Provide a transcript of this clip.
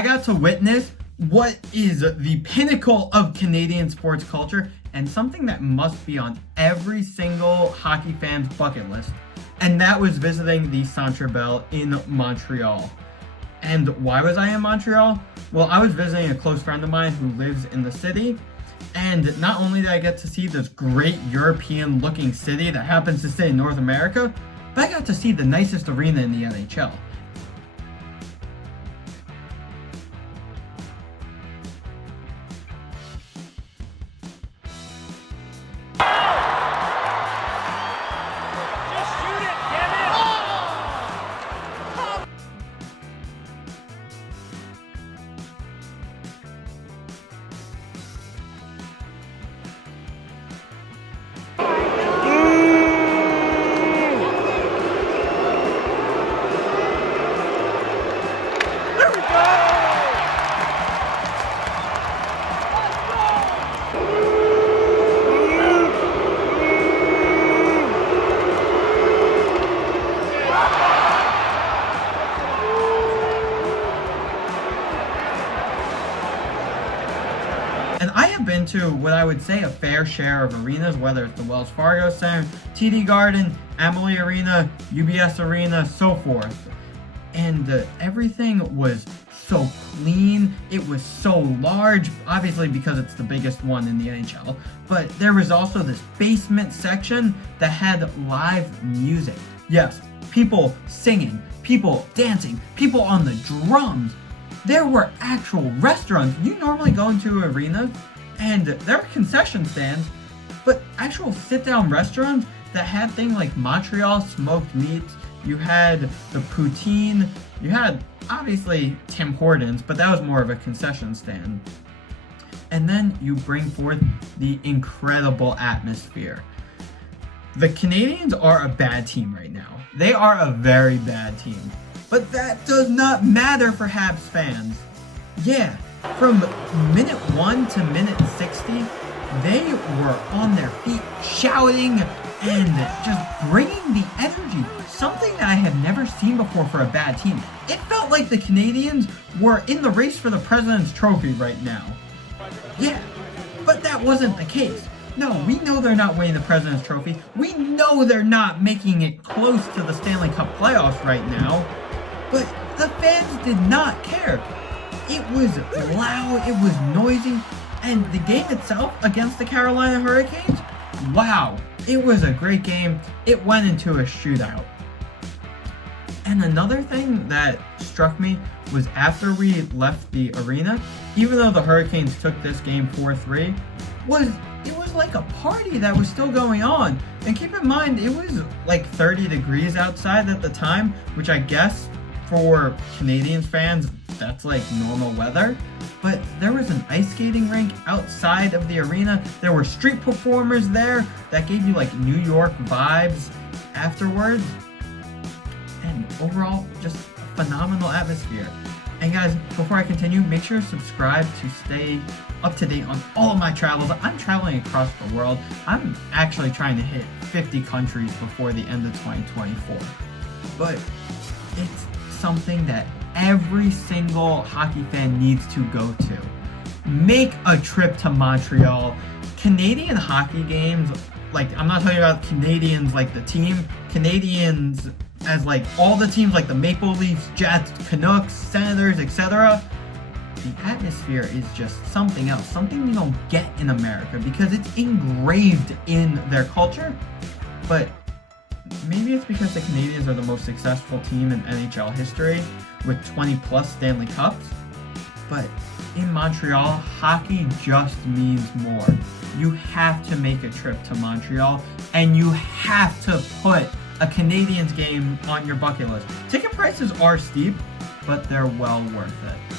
I got to witness what is the pinnacle of Canadian sports culture and something that must be on every single hockey fan's bucket list. And that was visiting the Centre Bell in Montreal. And why was I in Montreal? Well, I was visiting a close friend of mine who lives in the city. And not only did I get to see this great European looking city that happens to stay in North America, but I got to see the nicest arena in the NHL. And I have been to what I would say a fair share of arenas, whether it's the Wells Fargo Center, TD Garden, Amalie Arena, UBS Arena, so forth. And everything was so clean, it was so large, obviously because it's the biggest one in the NHL, but there was also this basement section that had live music. Yes, people singing, people dancing, people on the drums. There were actual restaurants. You normally go into arenas and there are concession stands, but actual sit-down restaurants that had things like Montreal smoked meats. You had the poutine. You had, obviously, Tim Hortons, but that was more of a concession stand. And then you bring forth the incredible atmosphere. The Canadiens are a bad team right now. They are a very bad team. But that does not matter for Habs fans. Yeah, from minute 1 to minute 60, they were on their feet shouting and just bringing the energy. Something that I have never seen before for a bad team. It felt like the Canadiens were in the race for the President's Trophy right now. Yeah, but that wasn't the case. No, we know they're not winning the President's Trophy. We know they're not making it close to the Stanley Cup playoffs right now. But the fans did not care. It was loud, it was noisy, and the game itself against the Carolina Hurricanes, wow, it was a great game. It went into a shootout. And another thing that struck me was after we left the arena, even though the Hurricanes took this game 4-3, it was like a party that was still going on. And keep in mind, it was like 30 degrees outside at the time, which I guess for Canadiens fans, that's like normal weather. But there was an ice skating rink outside of the arena. There were street performers there that gave you like New York vibes afterwards. And overall, just a phenomenal atmosphere. And guys, before I continue, make sure to subscribe to stay up to date on all of my travels. I'm traveling across the world. I'm actually trying to hit 50 countries before the end of 2024. But it's something that every single hockey fan needs to go to. Make a trip to Montreal. Canadian hockey games, like I'm not talking about Canadians like the team, Canadians as like all the teams like the Maple Leafs, Jets, Canucks, Senators, etc. The atmosphere is just something else, something you don't get in America because it's engraved in their culture. But maybe it's because the Canadiens are the most successful team in NHL history with 20 plus Stanley Cups. But in Montreal, hockey just means more. You have to make a trip to Montreal and you have to put a Canadiens game on your bucket list. Ticket prices are steep, but they're well worth it.